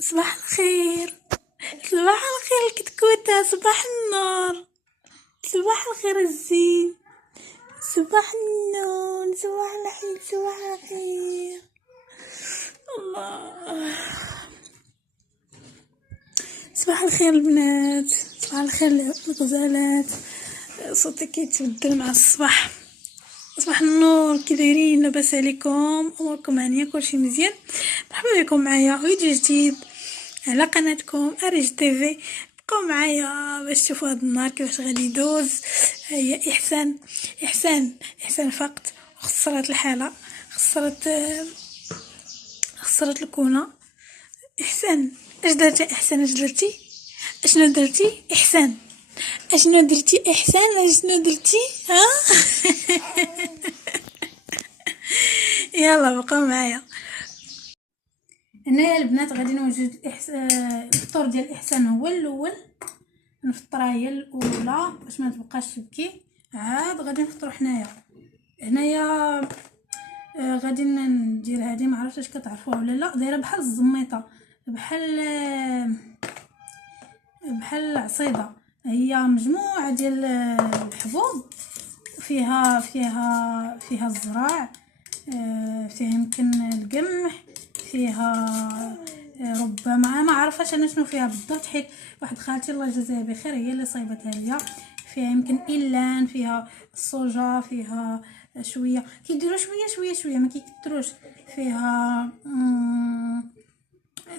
صباح الخير. صباح الخير الكتكوتة، صباح النور، صباح الخير الزين، صباح النور، صباح الخير، صباح الخير. الله، صباح الخير البنات، صباح الخير الغزالات. صوتي كيتبدل مع الصباح. صباح النور، كي دايرين؟ لاباس عليكم؟ اموركم هانيه؟ كلشي مزيان؟ مرحبا بكم معايا فيديو جديد على قناتكم اريج تيفي. بقاو معايا باش تشوفوا هذا النهار كيفاش غادي يدوز. هي احسان فقط، خسرت الحاله، خسرت الكونه. احسان اش درتي؟ احسان اش درتي؟ اشنو درتي احسان؟ اشنو درتي احسان؟ اشنو درتي؟ ها يلا بقاو معايا. هنايا البنات غادي نوجد الفطور ديال احسان هو الاول. نفطرها هي الاولى باش ما تبقاش تبكي. عاد غادي نفطروا هنايا غادي ندير هذه، ما عرفتش كتعرفوها ولا لا. دايره بحال الزميطه، بحال العصيده. هي مجموعه ديال الحبوب، فيها الزراع، فيها يمكن القمح، فيها ربما ما عرفاش انا شنو فيها بالضبط، حيت واحد خالتي الله يجزيها بخير هي اللي صايبتها ليا. فيها يمكن إلان، فيها الصوجا، فيها شويه كيديروا شويه ما كيكثروش فيها.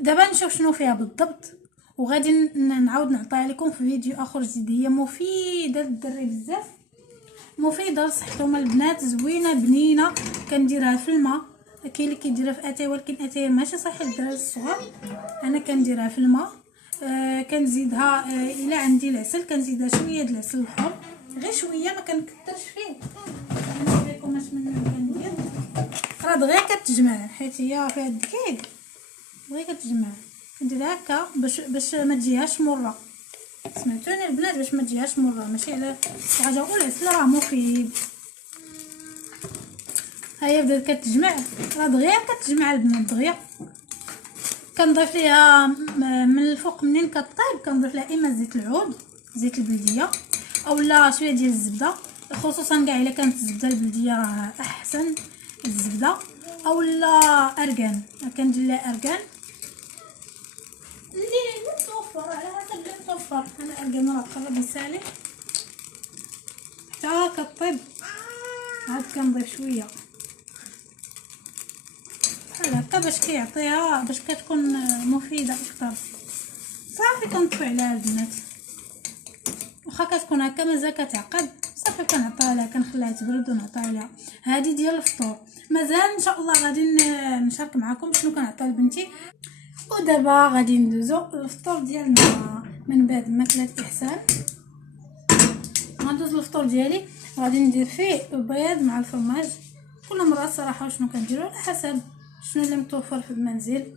دابا نشوف شنو فيها بالضبط، وغادي نعاود نعطيها لكم في فيديو اخر جديد. هي مفيده للدري بزاف، مفيده لصحتهم البنات، زوينه بنينه. كنديرها في الماء، كاين اللي كيديرها في اتاي، ولكن اتاي ماشي صحي للدراري الصغار. انا كنديرها في الماء. كنزيدها الى عندي العسل، كنزيدها شويه د العسل الحر، غير شويه ما كنكثرش فيه. نوري لكم اش من كندير. راه دغيا كتجمع حيت هي فيها الدقيق، دغيا كتجمع. كندير هكا باش ما تجيهاش مره. سمعتوني البنات؟ باش ما تجيهاش مره، ماشي على شي حاجه. والعسل راه مفيد. هيا بدات كتجمع، راه دغيا كتجمع البنات دغيا. كنضيف ليها من الفوق منين كطيب، كنضيف لها اما زيت العود، زيت البلديه، اولا شويه ديال الزبده، خصوصا كاع الا كانت الزبده البلديه راه احسن الزبده، اولا اركان. كندير لها اركان اللي متوفر على حسب اللي متوفر. انا اركان راه قرب يسالي حتى كطيب. عاد كنضيف شويه بحال هكا باش كيعطيها، باش كتكون مفيده اكثر. صافي كنطفي عليها البنات، واخا كتكون هكا مازال كتعقد. صافي كنعطيها لها، كنخليها تبرد ونعطيها لها. هذه ديال الفطور. مازال ان شاء الله غادي نشارك معكم شنو كنعطي لبنتي. ودابا غادي ندوزو للفطور ديالنا. من بعد ما كلات احسان غندوز للفطور ديالي. غادي ندير فيه البيض مع الفرماج. كل مره صراحه شنو كنديرو على حسب شنو اللي متوفر في المنزل.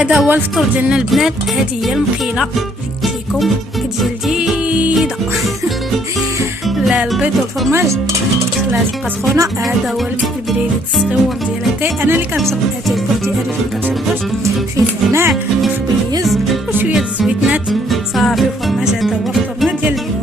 وهذا هو الفطور ديالنا البنات. هذه هي المقيله اللي قلت لكم كتجي لذيذه. لا البيض والفرماج خلاها تبقى سخونه. هذا هو البريد الصغيور ديال اتاي، انا اللي كنشرب اتاي الفور ديالي اللي كنشربوش، فيه نعناع وخبيز وشويه الزبيتنات صافي وفرماج. هذا هو فطورنا ديال اليوم.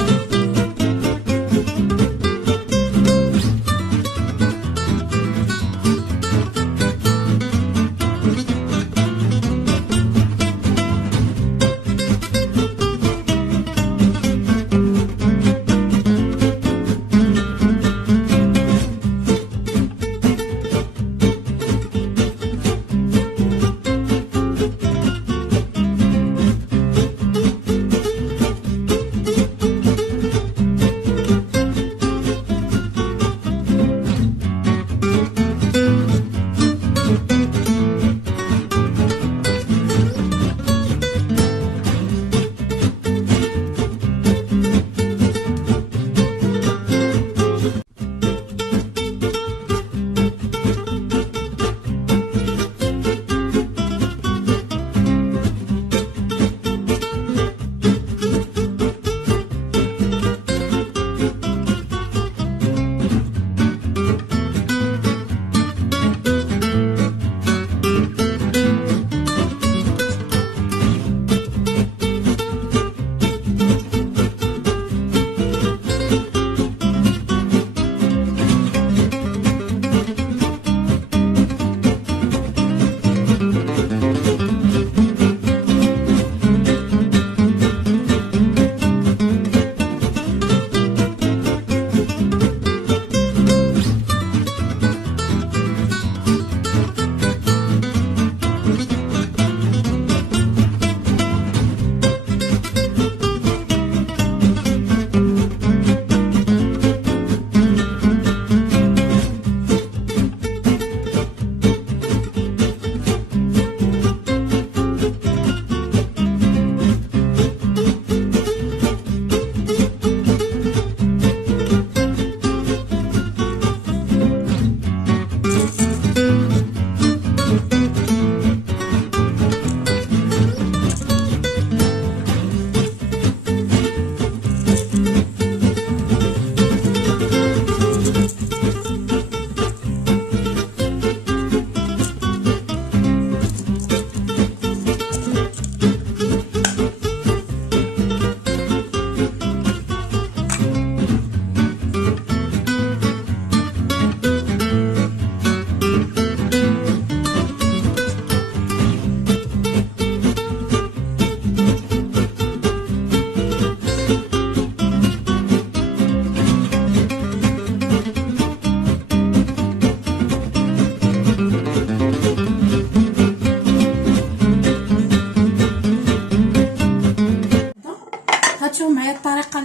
هاتشوفوا معايا الطريقه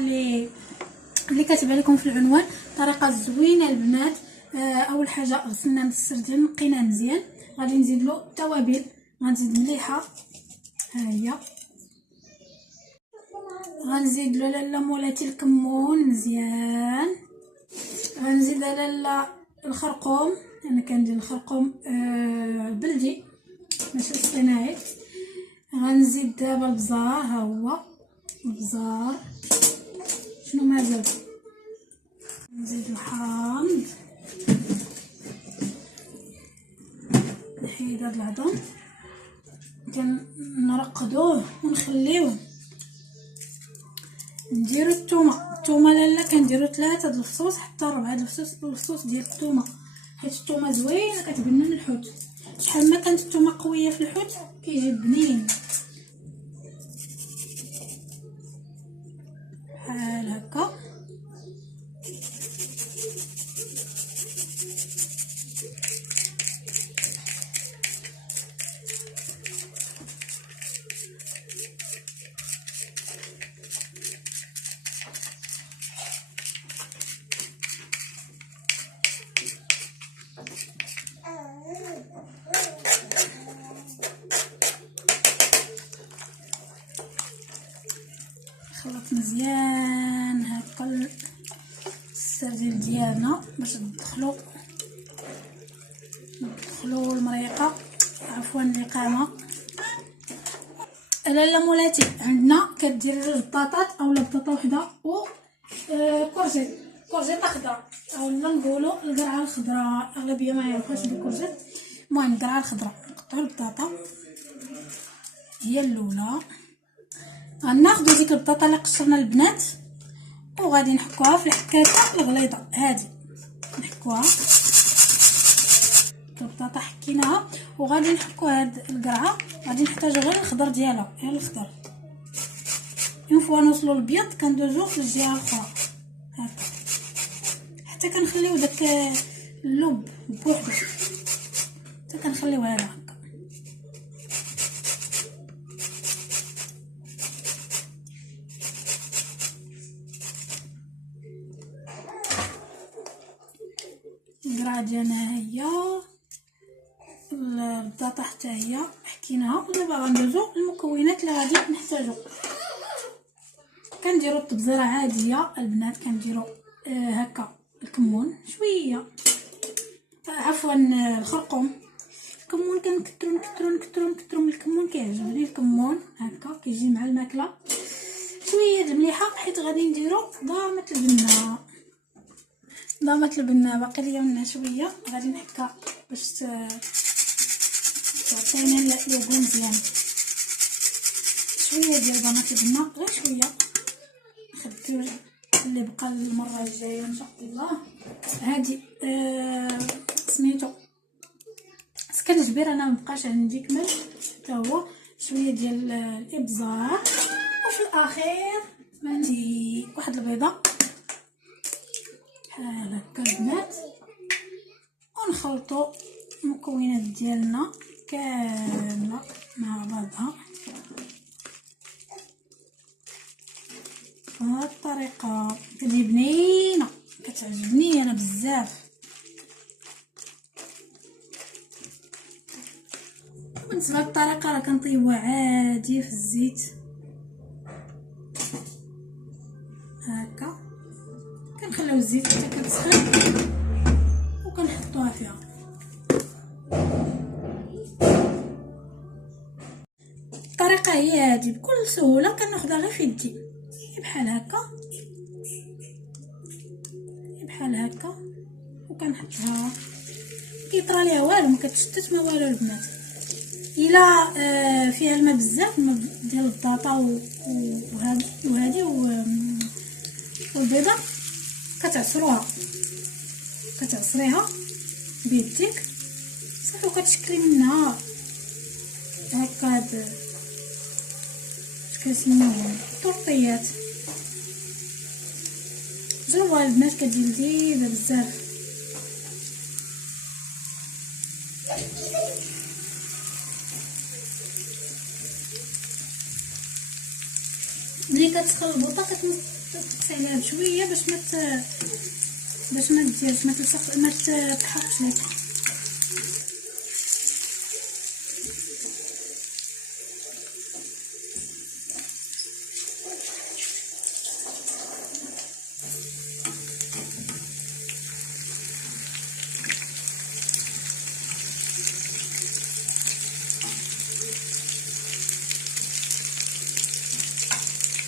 اللي كاتبه لكم في العنوان. طريقه زوينه البنات. اول حاجه غسلنا السردين نقيناه مزيان، غادي نزيد له التوابل، غنزيد مليحه ها هي، غنزيد له لاله مولاتي الكمون مزيان، غنزيد لاله الخرقوم، انا كندير الخرقوم بلدي ماشي صناعي، غنزيد دابا البزار، ها هو البزار، شنو مازال نزيد الحامض، نحيد هاد العظم كنرقدوه ونخليوه. نديرو الثومه لاله كنديرو 3 د الفصوص حتى 4 د الفصوص ديال الثومه، حيت الثومه زوينه كتبنن الحوت. شحال ما كانت الثومه قويه في الحوت كيجي بنين بحال هكا. خلط مزيان هكا السردين ديالنا باش ندخلو المريقه، عفوا الإقامه. لاله مولاتي عندنا كديري 2 بطاطات اولا بطاطا وحده و كورجيطه خضراء اولا نقولوا القرعه الخضراء. اغلبيه ما يعرفوش بالكورجيط. المهم القرعه الخضراء. نقطعوا البطاطا هي الاولى. غناخذوا ديك البطاطا اللي قشرنا البنات وغادي نحكوها في الحكاكه الغليظه هذه. نحكوها البطاطا حكيناها وغادي نحكو هاد القرعه. غادي نحتاجو غير الخضر ديالها، غير الخضر. اون فوا نوصلوا للبيض كندوزو للجهه الاخرى هكا حتى كنخليو داك اللب بوحدو، حتى كنخليو هذا هكا. القرعه ديالنا هي البطاطا حتى هي حكيناها. ودابا غندوزو المكونات اللي غادي نحتاجو. كنديرو التبزيره عاديه البنات، كنديرو هكا الكمون شويه، عفوا الخرقوم. الكمون كنكترو من الكمون، كيعجبني الكمون هكا كيجي مع الماكله. شويه د المليحه حيت غادي نديرو ضامه البنه باقي ليا منها شويه. غادي نحكها باش تعطينا اللون مزيان. شويه ديال ضامه البنه، غير شويه نخديو اللي بقى المره الجايه ان شاء الله. هادي سميتو سكنجبير، انا مبقاش عندي كمل حتى هو. شويه ديال الابزار، وفي الاخير عندي واحد البيضه بحال هكا البنات. ونخلطوا المكونات ديالنا كامله مع بعضها بهذه الطريقه. كتجي بنينه، كتعجبني انا بزاف. بالنسبه للطريقه راه كنطيبوها عادي في الزيت هكا. كنخليو الزيت حتى كتسخن وكنحطوها فيها. الطريقه هي هذه بكل سهوله. كناخذها غير في يدي بحال هكا وكنحطها. كيطرى ليها والو، ما كتشتت ما والو البنات. الا فيها الماء بزاف، الماء ديال البطاطا وهذه والبيضه، كتعصريها بيديك صافي وكتشكلي منها هكا هاد كيسموهم طرطيات. جربوها البنات، كتجي لذيذه بزاف. ملي كتسخن البوطه كتقصي عليها بشويه باش ما تحرقش لك.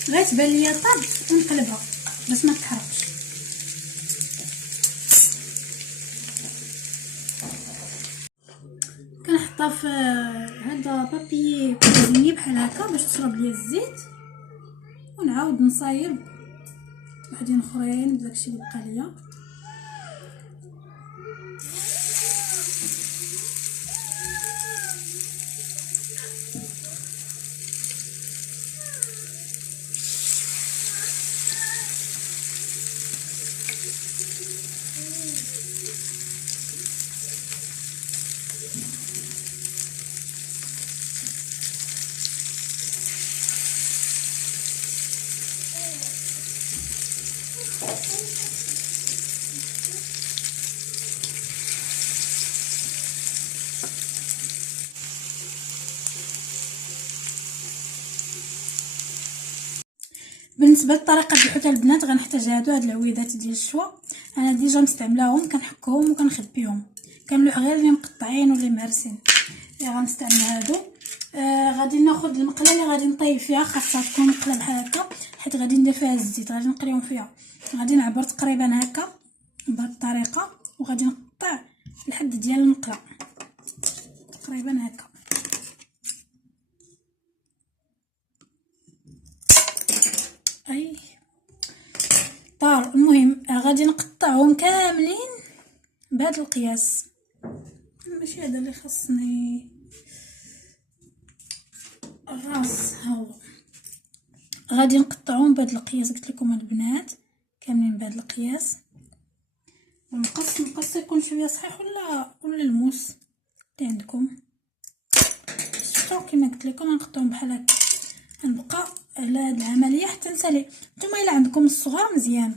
غير تبان ليا طابت ونقلبها باش ما تحرقش. كنحطها في هذا بابي كوزيني بحال هكا باش تشرب ليا الزيت، ونعاود نصايب وحدين اخرين بداكشي اللي بقى ليا. بالنسبه للطريقه ديال الحوت البنات غنحتاج هاد العويدات ديال الشوا. انا ديجا مستعملاهم، كنحكهم وكنخبيهم. كاملوا غير اللي مقطعين واللي مهرسين غنستعمل هادو. غادي ناخذ المقله اللي غادي نطيب فيها، خاصها تكون مقله بحال هكا حيت غادي ندير فيها الزيت، غادي نقليهم فيها. غادي نعبر تقريبا هكا بهذه الطريقه، وغادي نقطع الحد ديال المقله تقريبا هكا. اي طار. المهم غادي نقطعهم كاملين بهذا القياس، ماشي هذا اللي خاصني، الراس هو غادي نقطعهم بهذا القياس. قلت لكم البنات كاملين بهذا القياس. المقص يكون شويه صحيح ولا الموس اللي عندكم، شفتوا كما قلت لكم غنقطعهم بحال هكا. غنبقى على هاد العمليه حتى نسالي. نتوما الا عندكم الصغار مزيان.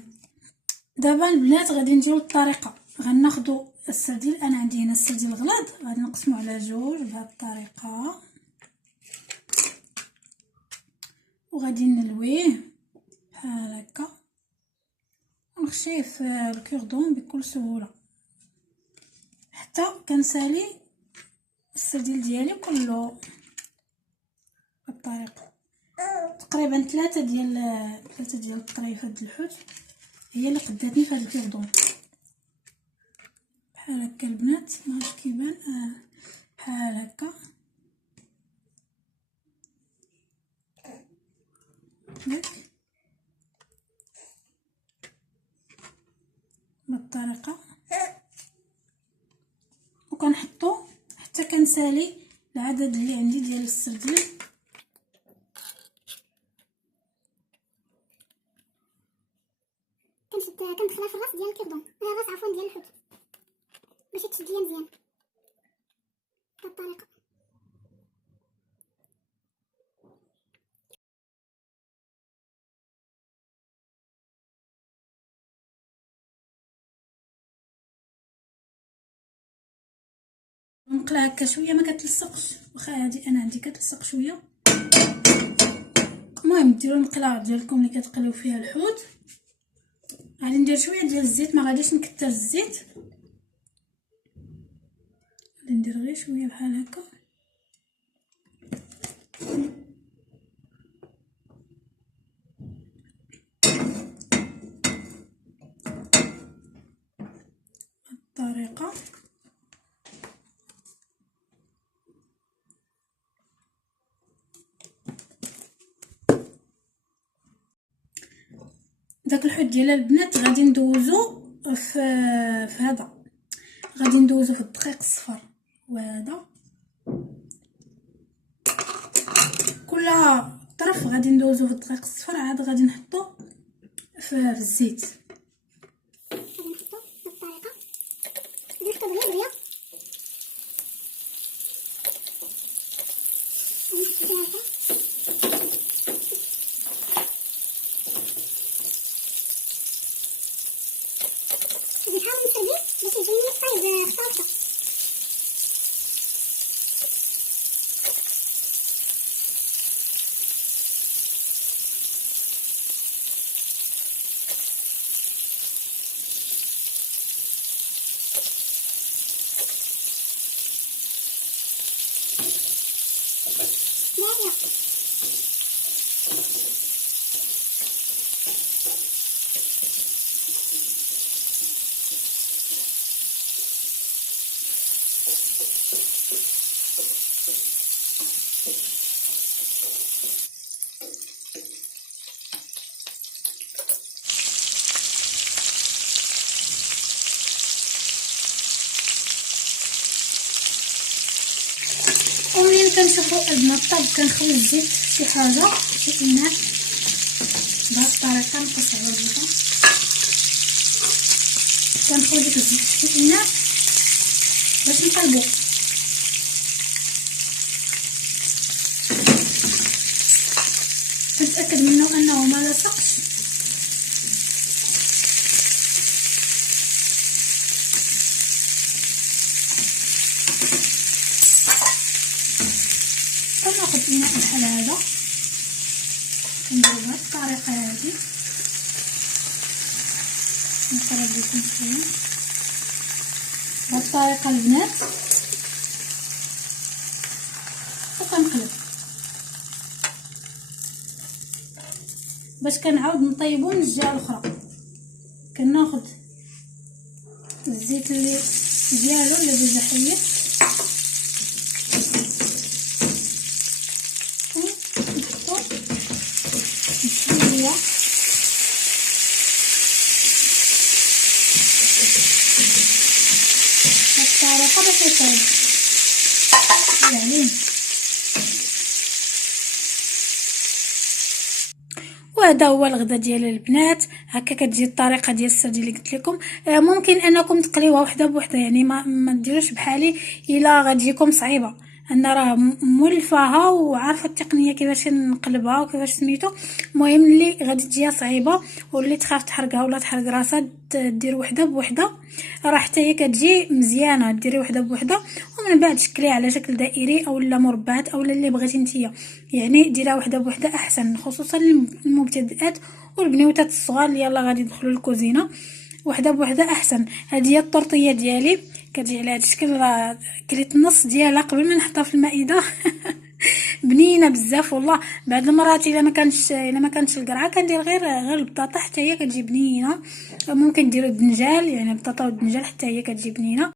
دابا البنات غادي نديرو الطريقه، غناخدو السردين. انا عندي هنا السردين الغلاظ، غادي نقسمو على جوج بهاد الطريقه، وغادي نلويه بحال هكا ونخشيه في الكوردون بكل سهوله حتى كنسالي السردين ديالي كله بالطريقه. تقريبا ثلاثه ديال الطريفات د الحوت هي اللي قداتني في هذا الكوردون بحال هكا البنات. ماعرفتش كيبان بحال هكا بالطريقه، وكنحطو حتى كنسالي العدد اللي عندي ديال السردين. كندخلها في الراس ديال الكردون، الراس عفوا ديال الحوت باش تشد ليا مزيان بهاد الطريقه. نقلع هكا شويه ما كتلصقش، واخا هادي انا عندي كتلصق شويه. المهم ديروا المقله ديالكم اللي كتقليو فيها الحوت. غادي ندير شويه ديال الزيت، ما غاديش نكثر الزيت، غادي ندير غير شويه بحال هكا. الطريقه داك الحوت ديال البنات غادي ندوزو في هذا، غادي ندوزو في الدقيق الصفر، وهذا كل طرف غادي ندوزو في الدقيق الصفر، عاد غادي نحطو في الزيت. غادي نحطو بالطريقه، غادي نحطو بغيا غادي نحطو فيها هكا. غادي نحاول نسربي باش يجيني طايب خطا وخطا. ومنين كنشوفوا البنات طاب كنخوي الزيت في شي حاجه شي اناء بهاد الطريقه. نقص على الزيت كنخوي ديك الزيت في شي اناء باش نقلبو. نتاكد منه انه ما لصقش. كناخد اناء بحال هذا كنديرو بهاد الطريقه هادي. نقرب لكم شويه بهاد الطريقه البنات. وكنقلب باش كنعاود نطيبو من الجهه الاخرى. كناخد الزيت اللي ديالو اللي ديجا حيت ونحطو بشويه بالطريقه باش يطيب يعني. وهذا هو الغدا ديال البنات. هكا كتجي الطريقه ديال السردين اللي قلت لكم. ممكن انكم تقليوها وحده بوحده، يعني ما ديروش بحالي الا غتجيكم صعيبه. انا راه مولفاها وعارفه التقنيه كيفاش نقلبها وكيفاش سميتو. المهم اللي غادي تجيها صعيبه واللي تخاف تحرقها ولا تحرق راسها دير وحده بوحده، راه حتى هي كتجي مزيانه. ديري وحده بوحده ومن بعد شكليها على شكل دائري اولا مربعات اولا اللي بغيتي نتيا، يعني ديرها وحده بوحده احسن، خصوصا للمبتدئات والبنيوتات الصغار اللي يلا غادي يدخلوا الكوزينه. وحده بوحده احسن. هذه هي الطرطيه ديالي كتجي على هذا الشكل. راه كليت النص ديالها قبل ما نحطها في المائده. بنينه بزاف والله. بعد المرات الا ما كانش القرعه كندير غير البطاطا حتى هي كتجي بنينه. ممكن ديروا الدنجال، يعني البطاطا والدنجال حتى هي كتجي بنينه.